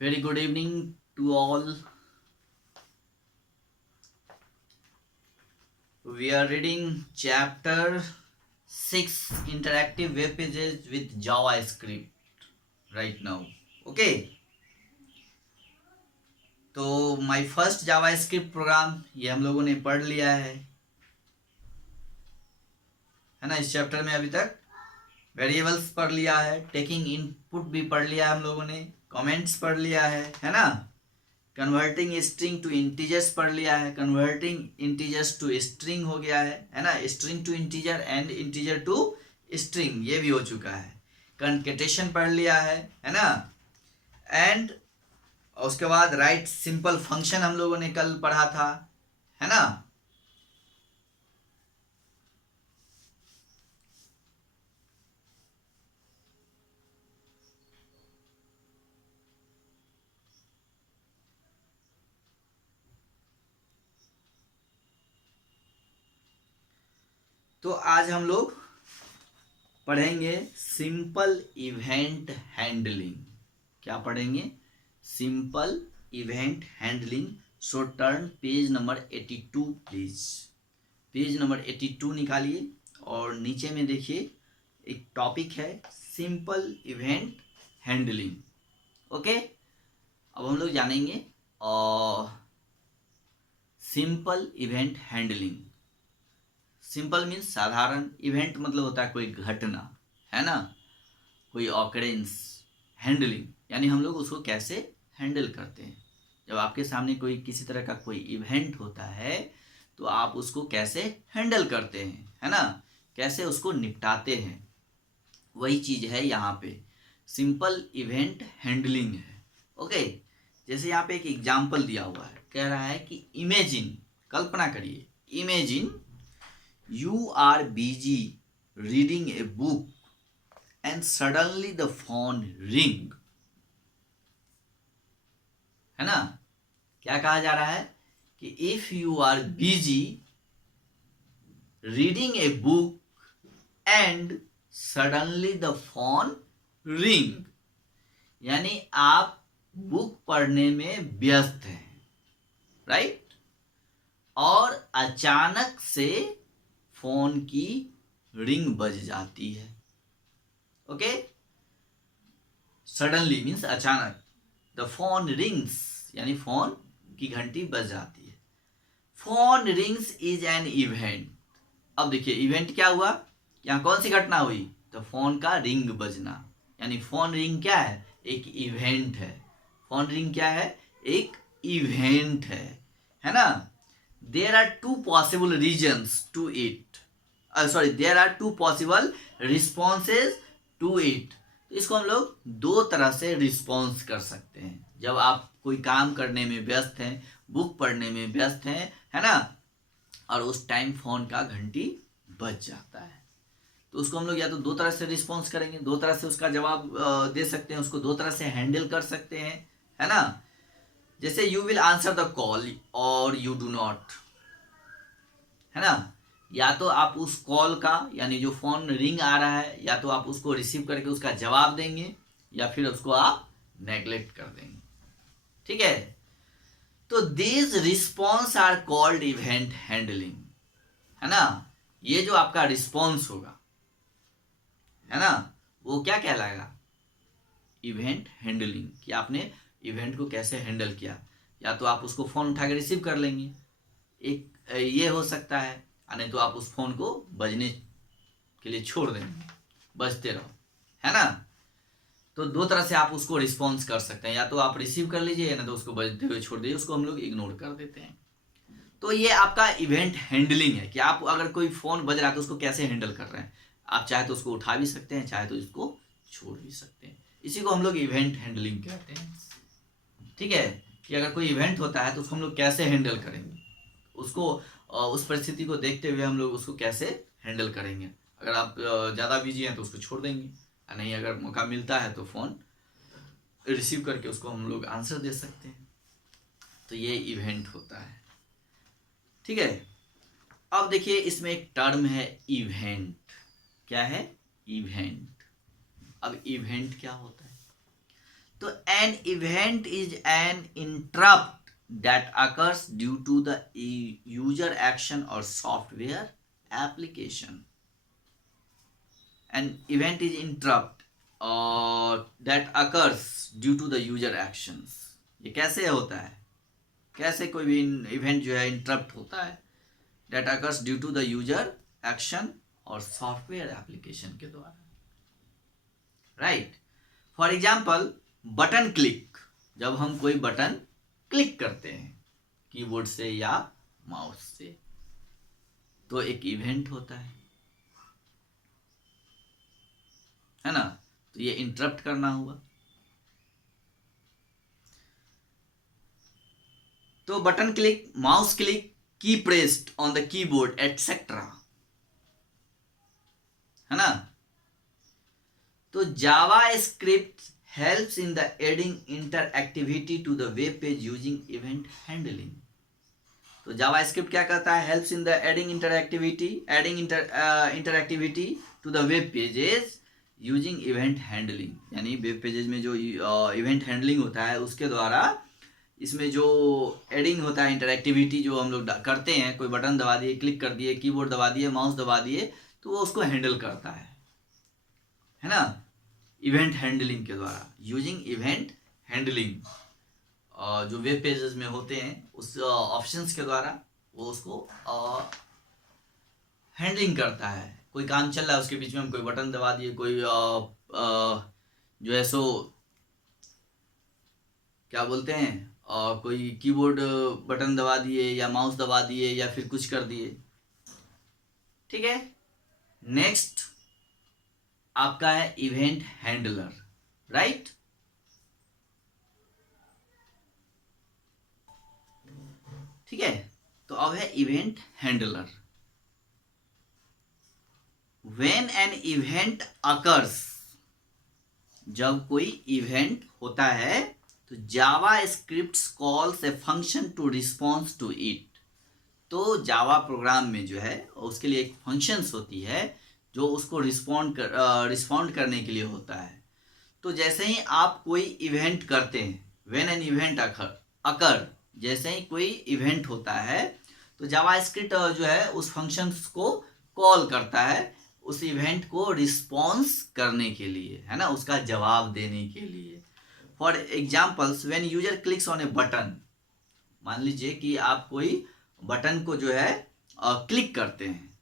Very good evening to all. We are reading chapter 6 interactive web pages with JavaScript right now. Okay. तो my first JavaScript programme ये हम लोगों ने पढ़ लिया है ना। इस चैप्टर में अभी तक वेरिएबल्स पढ़ लिया है, टेकिंग इनपुट भी पढ़ लिया हम लोगों ने, कमेंट्स पढ़ लिया है ना। कन्वर्टिंग स्ट्रिंग टू इंटीजर्स पढ़ लिया है, कन्वर्टिंग इंटीजर्स टू स्ट्रिंग हो गया है ना। String to integer and integer to string ये भी हो चुका है। कनकेटेशन पढ़ लिया है ना। एंड उसके बाद राइट सिंपल फंक्शन हम लोगों ने कल पढ़ा था, है ना। तो आज हम लोग पढ़ेंगे सिंपल इवेंट हैंडलिंग। क्या पढ़ेंगे? Simple event handling. So turn page number 82 please. Page number 82 निकालिए और नीचे में देखिए एक टॉपिक है सिंपल इवेंट हैंडलिंग। ओके, अब हम लोग जानेंगे simple event handling. Simple means साधारण, इवेंट मतलब होता है कोई घटना, है ना, कोई ऑकरेंस। हैंडलिंग यानी हम लोग उसको कैसे हैंडल करते हैं। जब आपके सामने कोई किसी तरह का कोई इवेंट होता है तो आप उसको कैसे हैंडल करते हैं, है ना, कैसे उसको निपटाते हैं, वही चीज है यहाँ पे सिंपल इवेंट हैंडलिंग है। ओके, जैसे यहाँ पे एक एग्जाम्पल दिया हुआ है, कह रहा है कि इमेजिन, कल्पना करिए, imagine you are busy reading a book and suddenly the phone ring, है ना। क्या कहा जा रहा है कि if you are busy reading a book and suddenly the phone ring, यानी आप बुक पढ़ने में व्यस्त हैं, राइट, और अचानक से फोन की रिंग बज जाती है। ओके, सडनली मीन्स अचानक, द फोन रिंग्स यानी फोन की घंटी बज जाती है। Phone rings is an event. अब देखिए इवेंट क्या हुआ, यहाँ कौन सी घटना हुई, तो फोन का रिंग बजना, यानी फोन रिंग क्या है, एक इवेंट है। फोन रिंग क्या है, एक इवेंट है ना। There are two possible reasons to it, sorry there are two possible responses to it. तो इसको हम लोग दो तरह से रिस्पॉन्स कर सकते हैं। जब आप कोई काम करने में व्यस्त हैं, बुक पढ़ने में व्यस्त हैं, है ना, और उस टाइम फोन का घंटी बज जाता है, तो उसको हम लोग या तो दो तरह से रिस्पॉन्स करेंगे, दो तरह से उसका जवाब दे सकते हैं, उसको दो तरह से हैंडल कर सकते हैं, है ना। जैसे you will answer the call और यू डू नॉट, है ना। या तो आप उस कॉल का यानी जो फोन रिंग आ रहा है, या तो आप उसको रिसीव करके उसका जवाब देंगे, या फिर उसको आप नेग्लेक्ट कर देंगे, ठीक है। तो this response are called event handling, है ना। ये जो आपका रिस्पॉन्स होगा, है ना, वो क्या कहलाएगा, इवेंट हैंडलिंग, कि आपने इवेंट को कैसे हैंडल किया। या तो आप उसको फोन उठा के रिसीव कर लेंगे, एक ये हो सकता है, नहीं तो आप उस फोन को बजने के लिए छोड़ देंगे, बजते रहो, है ना। तो दो तरह से आप उसको रिस्पॉन्स कर सकते हैं, या तो आप रिसीव कर लीजिए, या ना तो उसको बजते हुए छोड़ दीजिए, उसको हम लोग इग्नोर कर देते हैं। तो ये आपका इवेंट हैंडलिंग है कि आप अगर कोई फोन बज रहा है तो उसको कैसे हैंडल कर रहे हैं। आप चाहे तो उसको उठा भी सकते हैं, चाहे तो इसको छोड़ भी सकते हैं। इसी को हम लोग इवेंट हैंडलिंग कहते हैं, ठीक है। कि अगर कोई इवेंट होता है तो उसको हम लोग कैसे हैंडल करेंगे, उसको उस परिस्थिति को देखते हुए हम लोग उसको कैसे हैंडल करेंगे। अगर आप ज़्यादा बिजी हैं तो उसको छोड़ देंगे, नहीं अगर मौका मिलता है तो फ़ोन रिसीव करके उसको हम लोग आंसर दे सकते हैं। तो ये इवेंट होता है, ठीक है। अब देखिए इसमें एक टर्म है इवेंट। क्या है, इवेंट। अब इवेंट क्या होता है, तो an event is an interrupt that occurs due to the user action और software application. An event is interrupt that occurs due to the user actions. ये कैसे होता है, कैसे कोई भी इवेंट जो है इंटरप्ट होता है, that occurs due to the user action और सॉफ्टवेयर एप्लीकेशन के द्वारा. Right. For example button click, जब हम कोई बटन क्लिक करते हैं कीबोर्ड से या माउस से तो एक इवेंट होता है ना. तो ये इंटरप्ट करना हुआ. तो button click, mouse click, key pressed on the keyboard etcetera, है ना. तो JavaScript helps in the adding interactivity to the web page using event handling. तो जावा स्क्रिप्ट क्या करता है, helps in the adding interactivity to the web pages using event handling. यानी web pages में जो इवेंट हैंडलिंग होता है उसके द्वारा इसमें जो एडिंग होता है, इंटरएक्टिविटी जो हम लोग करते हैं, कोई बटन दबा दिए, क्लिक कर दिए, कीबोर्ड दबा दिए, माउस दबा दिए, तो वो उसको हैंडल करता है ना, इवेंट हैंडलिंग के द्वारा, यूजिंग इवेंट हैंडलिंग. जो वेब पेजेस में होते हैं उस ऑप्शंस के द्वारा वो उसको हैंडलिंग करता है. कोई काम चल रहा है उसके बीच में हम कोई बटन दबा दिए, कोई जो है सो क्या बोलते हैं, कोई कीबोर्ड बटन दबा दिए या माउस दबा दिए या फिर कुछ कर दिए. ठीक है. नेक्स्ट आपका है इवेंट हैंडलर. राइट. ठीक है. तो अब है event handler. When an event occurs, जब कोई इवेंट होता है तो JavaScript calls a function to response to it. तो जावा प्रोग्राम में जो है उसके लिए एक फंक्शंस होती है जो उसको रिस्पॉन्ड करने के लिए होता है. तो जैसे ही आप कोई इवेंट करते हैं, व्हेन एन इवेंट अकर, जैसे ही कोई इवेंट होता है तो जावा स्क्रिप्ट जो है उस फंक्शंस को कॉल करता है उस इवेंट को रिस्पॉन्स करने के लिए, है ना, उसका जवाब देने के लिए. For examples when user clicks on a button, मान लीजिए कि आप कोई बटन को जो है क्लिक करते हैं.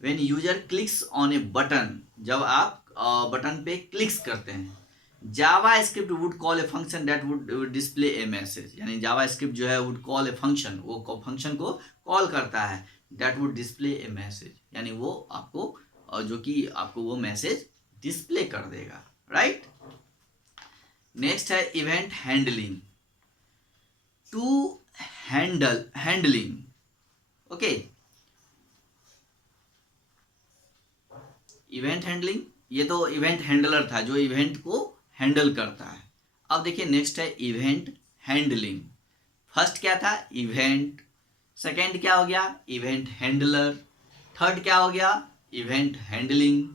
When user clicks on a button, जब आप बटन पे क्लिक्स करते हैं, JavaScript would call a function that would display a message. यानी जावा स्क्रिप्ट जो है वुड कॉल ए फंक्शन, वो फंक्शन को कॉल करता है, that would display a message, यानी वो आपको जो कि आपको वो मैसेज डिस्प्ले कर देगा. राइट. नेक्स्ट है event handling. To handling. Okay. Event handling, ये तो इवेंट हैंडलर था जो इवेंट को हैंडल करता है. अब देखिए नेक्स्ट है इवेंट हैंडलिंग. फर्स्ट क्या था, इवेंट. सेकेंड क्या हो गया, इवेंट हैंडलर. थर्ड क्या हो गया, इवेंट हैंडलिंग.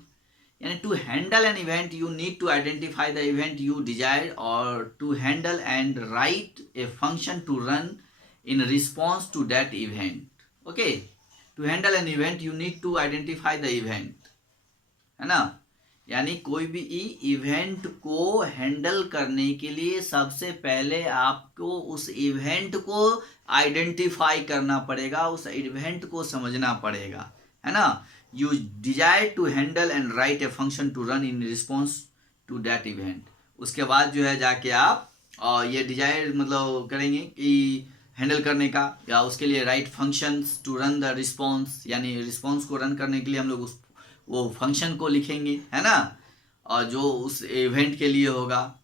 यानी to handle an event you need to identify the event you desire और to handle and write a function to run in response to that event. Okay. To handle an event you need to identify the event, है ना. यानी कोई भी event को handle करने के लिए सबसे पहले आपको उस इवेंट को आइडेंटिफाई करना पड़ेगा, उस इवेंट को समझना पड़ेगा, है ना. You desire to handle and write a function to run in response to that event. उसके बाद जो है जाके आप ये डिजायर मतलब करेंगे कि हैंडल करने का, या उसके लिए write functions to run the response, यानी रिस्पॉन्स को रन करने के लिए हम लोग वो फंक्शन को लिखेंगे, है ना, और जो उस इवेंट के लिए होगा,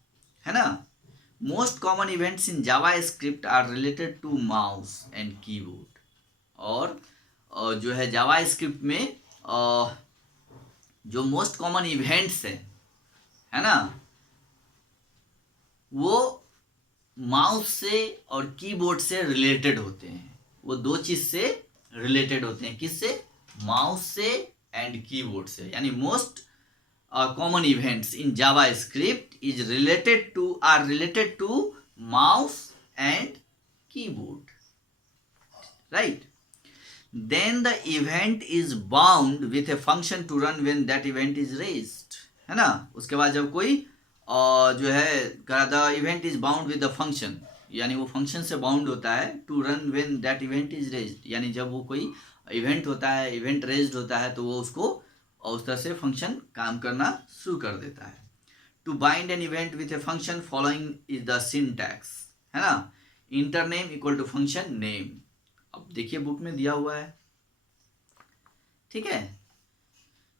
है ना. Most common events in JavaScript are related to mouse and keyboard. और जो है जावा स्क्रिप्ट में जो मोस्ट कॉमन इवेंट्स है ना, वो माउस से और कीबोर्ड से रिलेटेड होते हैं. वो दो चीज से रिलेटेड होते हैं. किससे, माउस से एंड कीबोर्ड से. यानी most common events in JavaScript is related to mouse and keyboard, right? Then the event is bound with a function to run when that event is raised, है ना? उसके बाद जब कोई जो है the event is bound with the function, यानी वो फंक्शन से बाउंड होता है, to run when that event is raised, यानी जब वो कोई इवेंट होता है, इवेंट रेज्ड होता है, तो वो उसको उस तरह से फंक्शन काम करना शुरू कर देता है. To bind an event with a function following is the syntax, है ना? Enter name equal to function name. अब देखिए बुक में दिया हुआ है, ठीक है?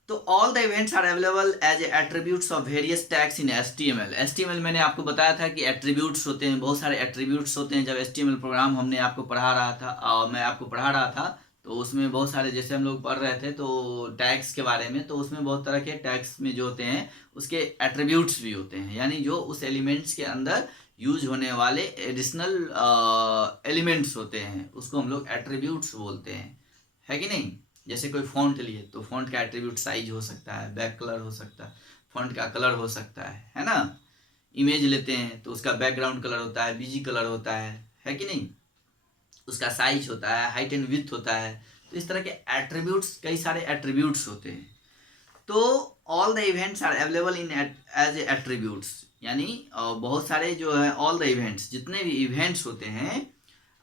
तो all the events are available as attributes of various tags in HTML. HTML मैंने आपको बताया था कि एट्रीब्यूट्स होते हैं, बहुत सारे एट्रीब्यूट्स होते हैं. जब HTML प्रोग्राम हमने आपको पढ़ा रहा था और मैं आपको पढ़ा रहा था, तो उसमें बहुत सारे, जैसे हम लोग पढ़ रहे थे तो टैग्स के बारे में, तो उसमें बहुत तरह के टैग्स में जो होते हैं उसके एट्रीब्यूट्स भी होते हैं, यानी जो उस एलिमेंट्स के अंदर यूज होने वाले एडिशनल एलिमेंट्स होते हैं, उसको हम लोग एट्रीब्यूट्स बोलते हैं, है कि नहीं? जैसे कोई फॉन्ट लिए तो फॉन्ट का एट्रीब्यूट साइज हो सकता है, बैक कलर हो सकता है, फॉन्ट का कलर हो सकता है ना? इमेज लेते हैं तो उसका बैकग्राउंड कलर होता है, बीजी कलर होता है कि नहीं? उसका साइज होता है, हाइट एंड विड्थ होता है. तो इस तरह के एट्रीब्यूट्स, कई सारे एट्रीब्यूट्स होते हैं. तो all the events are available in as attributes, यानी बहुत सारे जो है ऑल द इवेंट्स, जितने भी इवेंट्स होते हैं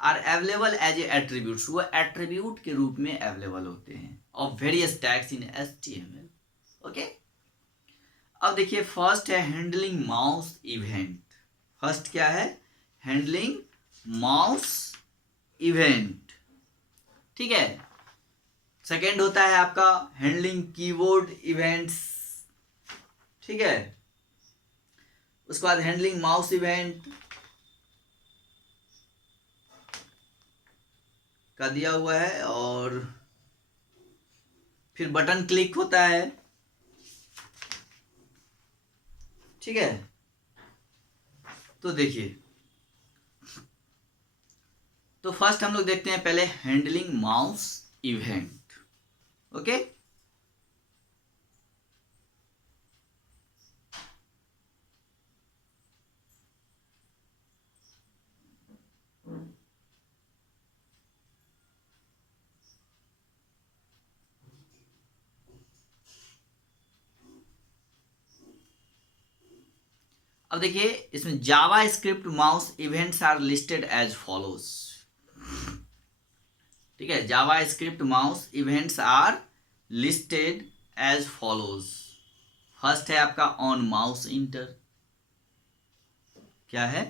आर अवेलेबल एज एट्रीब्यूट्स, वो एट्रीब्यूट के रूप में अवेलेबल होते हैं of various tags in HTML. Okay, अब देखिए फर्स्ट है हैंडलिंग माउस इवेंट. फर्स्ट क्या है? हैंडलिंग माउस इवेंट, ठीक है? सेकेंड होता है आपका हैंडलिंग कीबोर्ड इवेंट्स, ठीक है? उसके बाद हैंडलिंग माउस इवेंट का दिया हुआ है, और फिर बटन क्लिक होता है, ठीक है? तो देखिए, तो फर्स्ट हम लोग देखते हैं पहले हैंडलिंग माउस इवेंट. ओके, अब देखिए इसमें JavaScript mouse events are listed as follows, ठीक है? JavaScript mouse events are listed as follows. First है आपका ऑन माउस इंटर. क्या है?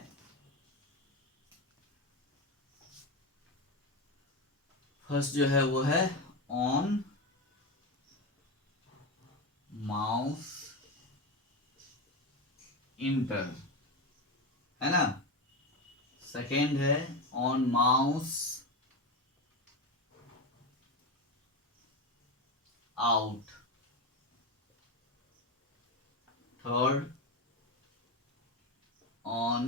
फर्स्ट जो है वो है ऑन माउस इंटर, है ना? सेकेंड है on mouse out. Third on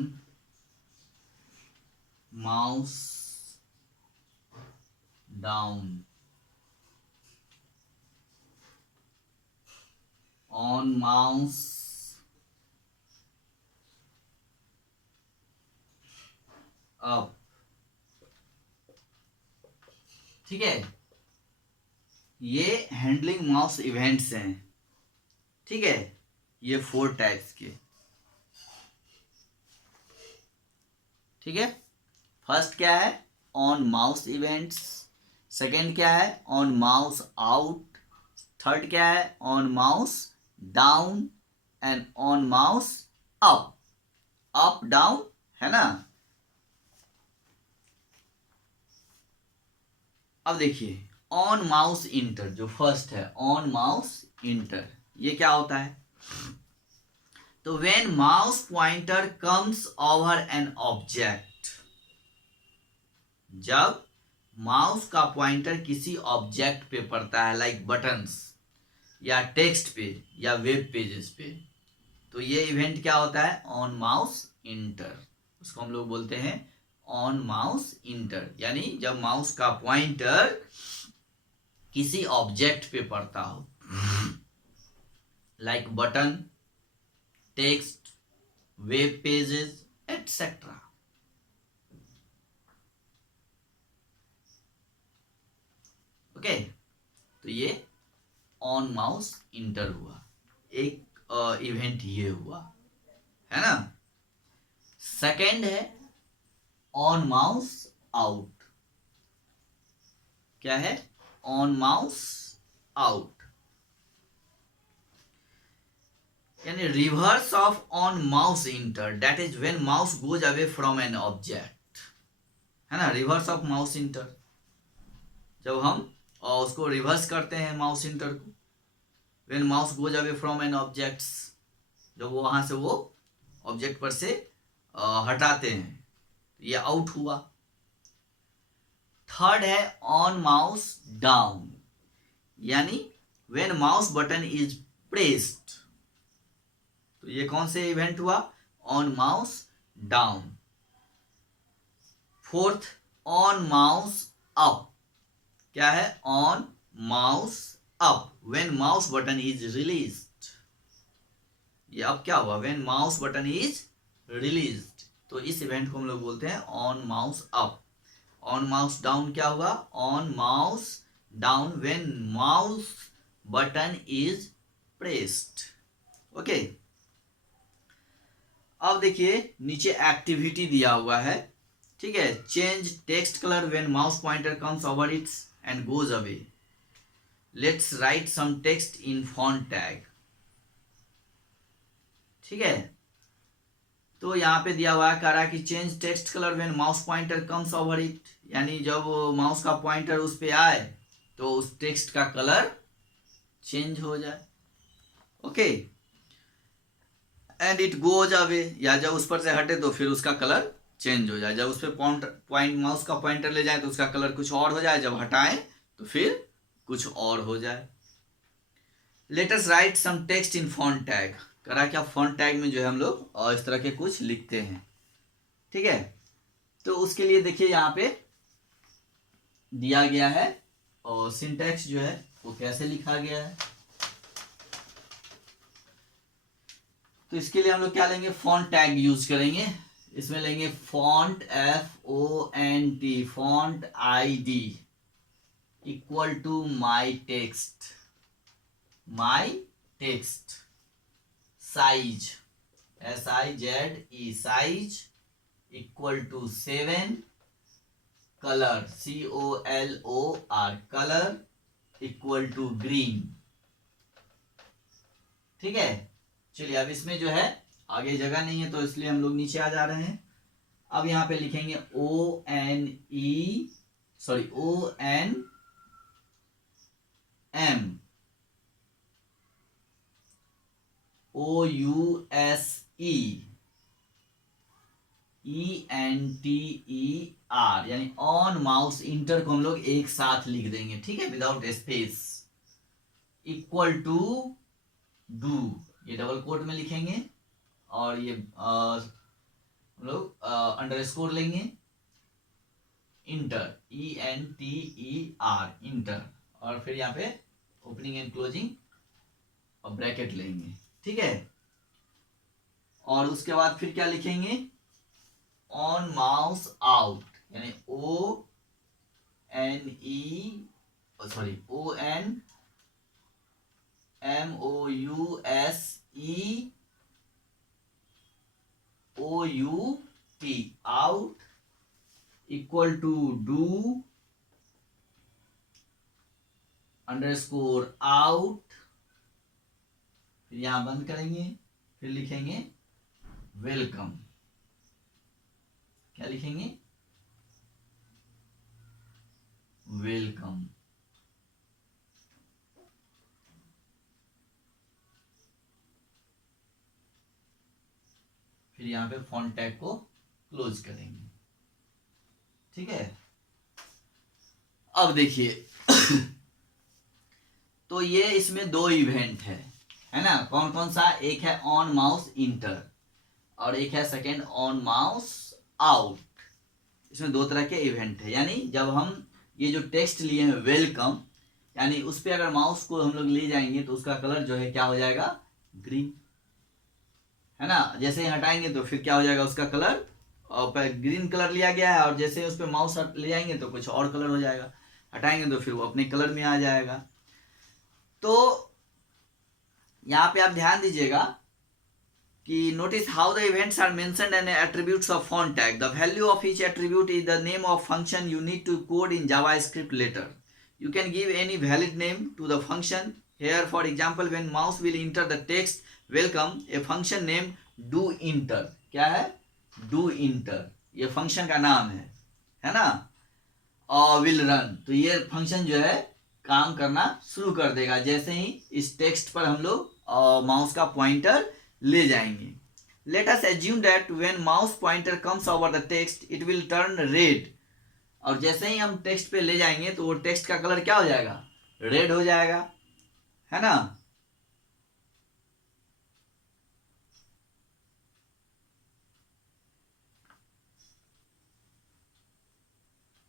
mouse down. On mouse up, ठीक है? ये हैंडलिंग माउस इवेंट्स हैं, ठीक है? ये 4 टाइप्स के, ठीक है? फर्स्ट क्या है? On mouse events. सेकेंड क्या है? On mouse out. थर्ड क्या है? On mouse down and on mouse up. Up down, है ना? अब देखिए ऑन माउस इंटर, जो फर्स्ट है ऑन माउस इंटर, ये क्या होता है? तो when mouse pointer comes over an object, जब माउस का पॉइंटर किसी ऑब्जेक्ट पे पड़ता है, लाइक बटन्स या टेक्स्ट पे या वेब पेजेस पे, तो ये इवेंट क्या होता है? On mouse inter. उसको हम लोग बोलते हैं ऑन माउस इंटर, यानी जब माउस का पॉइंटर किसी ऑब्जेक्ट पे पड़ता हो. like button, text, web pages, etc. Okay, तो ये ऑन माउस इंटर हुआ, एक इवेंट ये हुआ है ना। सेकंड है ऑन माउस आउट। क्या है? ऑन माउस आउट, यानी reverse of on mouse inter, that is when mouse goes away from an object, है ना। रिवर्स ऑफ माउस इंटर, जब हम उसको रिवर्स करते हैं माउस इंटर को, when mouse goes away from an objects, जब वो वहां से वो ऑब्जेक्ट पर से हटाते हैं, ये आउट हुआ। थर्ड है ऑन माउस डाउन, यानी when mouse button is pressed, तो ये कौन से इवेंट हुआ? On mouse down. Fourth on mouse up, क्या है? On mouse up, when mouse button is released, ये अब क्या हुआ? When mouse button is released, तो इस इवेंट को हम लोग बोलते हैं on mouse up. On mouse down क्या हुआ? On mouse down when mouse button is pressed. Okay, अब देखिए नीचे एक्टिविटी दिया हुआ है, ठीक है। Change text colour when mouse pointer comes over its and goes away. Let's write some text in font tag, ठीक है। तो यहाँ पे दिया हुआ है, कह रहा है कि change text colour when mouse pointer comes over it, यानी जब माउस का पॉइंटर उस पे आए तो उस टेक्स्ट का कलर चेंज हो जाए। Okay, and it goes away, या जब उस पर से हटे तो फिर उसका कलर चेंज हो जाए। जब उस पर पॉइंट माउस का पॉइंटर ले जाए तो उसका कलर कुछ और हो जाए, जब हटाएं तो फिर कुछ और हो जाए। Let us write some text in font tag, करा क्या? फॉन्ट टैग में जो है हम लोग और इस तरह के कुछ लिखते हैं, ठीक है। तो उसके लिए देखिए यहाँ पे दिया गया है और सिंटैक्स जो है वो कैसे लिखा गया है। तो इसके लिए हम लोग क्या लेंगे? फॉन्ट टैग यूज करेंगे। इसमें लेंगे font FONT, font ID equal to my text, size SIZE, size equal to 7, colour COLOR, colour equal to green, ठीक है। चलिए अब इसमें जो है आगे जगह नहीं है तो इसलिए हम लोग नीचे आ जा रहे हैं। अब यहाँ पे लिखेंगे ONM OUSEENTER, यानी ऑन माउस इंटर को हम लोग एक साथ लिख देंगे, ठीक है, without space. Equal to do, ये डबल कोट में लिखेंगे और ये हम लोग अंडरस्कोर लेंगे, इंटर ENTER, इंटर, और फिर यहाँ पे ओपनिंग एंड क्लोजिंग और ब्रैकेट लेंगे, ठीक है। और उसके बाद फिर क्या लिखेंगे? ऑन माउस आउट, यानी ONMOUSEOUT, out equal to do underscore out, फिर यहां बंद करेंगे, फिर लिखेंगे वेलकम। क्या लिखेंगे? वेलकम। फिर यहां पे फॉन्ट टैग को क्लोज करेंगे, ठीक है। अब देखिए तो ये इसमें दो इवेंट है ना। कौन कौन सा? एक है ऑन माउस इंटर और एक है सेकेंड ऑन माउस आउट। इसमें दो तरह के इवेंट है, यानी जब हम ये जो टेक्स्ट लिए हैं वेलकम, यानी उस पर अगर माउस को हम लोग ले जाएंगे तो उसका कलर जो है क्या हो जाएगा? ग्रीन, है ना। जैसे ही हटाएंगे तो फिर क्या हो जाएगा, उसका कलर और ग्रीन कलर लिया गया है, और जैसे उस पर माउस ले जाएंगे तो कुछ और कलर हो जाएगा, हटाएंगे तो फिर वो अपने कलर में आ जाएगा। तो यहाँ पे आप ध्यान दीजिएगा कि notice how the events are mentioned and attributes of font tag. The value of each attribute is the name of function you need to code in JavaScript later. You can give any valid name to the function. Here, for example, when mouse will enter the text welcome, a function named doEnter. क्या है? doEnter. ये function का नाम है ना। will run, तो ये function जो है काम करना शुरू कर देगा जैसे ही इस टेक्स्ट पर हम लोग माउस का पॉइंटर ले जाएंगे। Let us assume that when mouse pointer comes over the text, it will turn red. और जैसे ही हम टेक्स्ट पे ले जाएंगे तो वो टेक्स्ट का कलर क्या हो जाएगा, रेड हो जाएगा, है ना।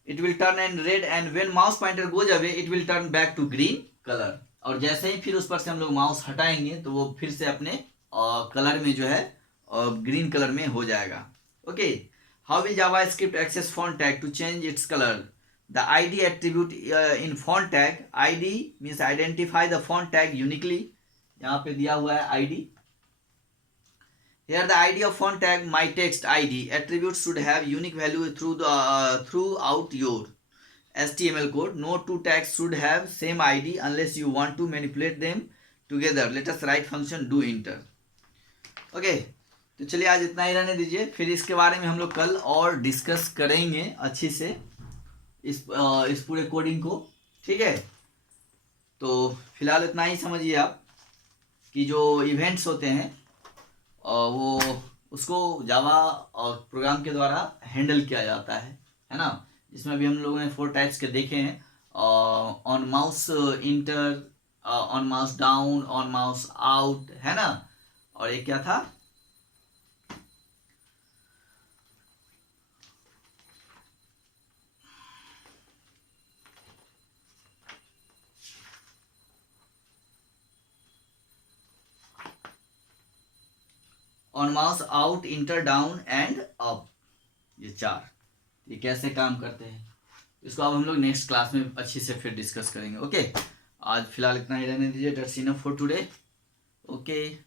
It will turn and red, and when mouse pointer goes away, it will turn back to green color. और जैसे ही फिर उस पर से हम लोग माउस हटाएंगे तो वो फिर से अपने कलर में जो है ग्रीन कलर में हो जाएगा। Okay, how will JavaScript access font tag to change its colour? The ID attribute in font tag, ID means identify the font tag uniquely, यहाँ पे दिया हुआ है ID. Here the ID of font tag my text ID attributes should have unique value throughout your HTML code. No two tags should have same ID unless you want to manipulate them together. Let us write function doEnter. Okay, तो चलिए आज इतना ही रहने दीजिए, फिर इसके बारे में हम लोग कल और डिस्कस करेंगे अच्छी से इस पूरे कोडिंग को, ठीक है। तो फिलहाल इतना ही समझिए आप कि जो इवेंट्स होते हैं वो उसको जावा और प्रोग्राम के द्वारा हैंडल किया जाता है ना। जिसमें अभी हम लोगों ने 4 टाइप्स के देखे हैं, on mouse inter, on mouse down, on mouse out, है ना। और एक क्या था, on mouse out, inter, down and up, ये 4, ये कैसे काम करते हैं इसको अब हम लोग नेक्स्ट क्लास में अच्छी से फिर डिस्कस करेंगे। ओके, आज फिलहाल इतना ही रहने दीजिए। That's enough for today. Okay.